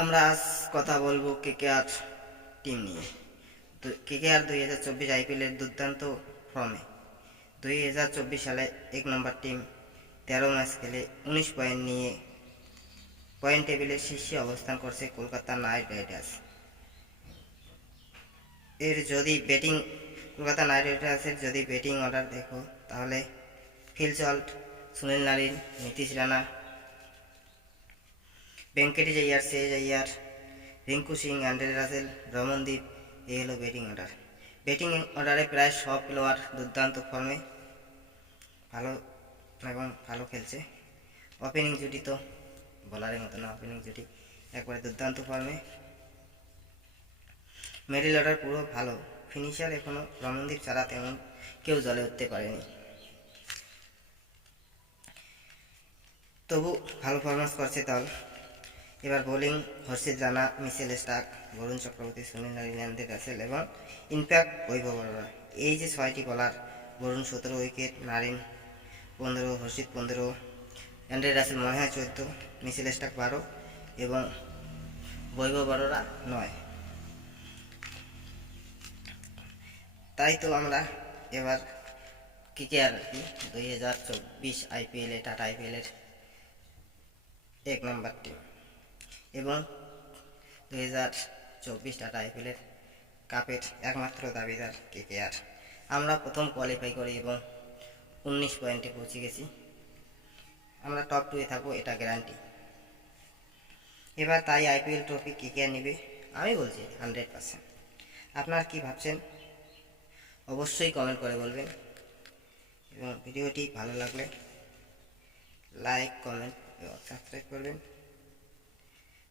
আমরা আজ কথা বলব কেকেআর টিম নিয়ে। কেকেআর দুই হাজার চব্বিশ আইপিএলের দুর্দান্ত ফর্মে দুই হাজার চব্বিশ সালে এক নম্বর টিম তেরো ম্যাচ খেলে উনিশ পয়েন্ট নিয়ে পয়েন্ট টেবিলের শীর্ষে অবস্থান করছে কলকাতা নাইট রাইডার্স। এর যদি ব্যাটিং কলকাতা নাইট রাইডার্সের যদি ব্যাটিং অর্ডার দেখো, তাহলে ফিল চল্ট সুনীল নারিন, নীতিশ রানা ভেঙ্কটেশ আইয়ার শেষ আইয়ার রিঙ্কু সিং অ্যান্ড্রে রাসেল রমনদীপ এই হলো ব্যাটিং অর্ডার ব্যাটিং অর্ডারে প্রায় সব প্লেয়ার দুর্দান্ত ফর্মে ভালো এবং ভালো খেলছে। ওপেনিং জুটি তো বলারের মতো না ওপেনিং জুটি একবারে দুর্দান্ত ফর্মে মিডল অর্ডার পুরো ভালো। ফিনিশার এখনও রমনদীপ ছাড়া তেমন কেউ জলে উঠতে পারেনি। তবু ভালো পারফরমেন্স করছে দল এবার বোলিং, হর্ষিত জানা মিসেল স্টাক বরুণ চক্রবর্তী, সুনীল নারিনান্দে রাসেল এবং ইনফ্যাক্ট বৈভব বড়রা এই যে ছয়টি বলার বরুণ সতেরো উইকেট নারিন পনেরো, হর্ষিত পনেরো, অ্যান্ড্রে রাসেল মনে হয় চোদ্দ মিসেল স্টাক বারো এবং বৈভব বড়রা নয়। তাই তো আমরা এবার কে আর কি, দুই হাজার চব্বিশ আইপিএলে টাটা আইপিএলের এক নম্বর টিম এবং দুই হাজার চব্বিশ টাটা আইপিএলের কাপের একমাত্র দাবিদার কেকেআর আমরা প্রথম কোয়ালিফাই করি এবং উনিশ পয়েন্টে পৌঁছে গেছি। আমরা টপ টুয়ে থাকব, এটা গ্যারান্টি এবার তাই আইপিএল ট্রফি কে কেকেআর নেবে? আমি বলছি হান্ড্রেড পার্সেন্ট আপনারা কী ভাবছেন? অবশ্যই কমেন্ট করে বলবেন। এবং ভিডিওটি ভালো লাগলে লাইক কমেন্ট এবং সাবস্ক্রাইব করবেন।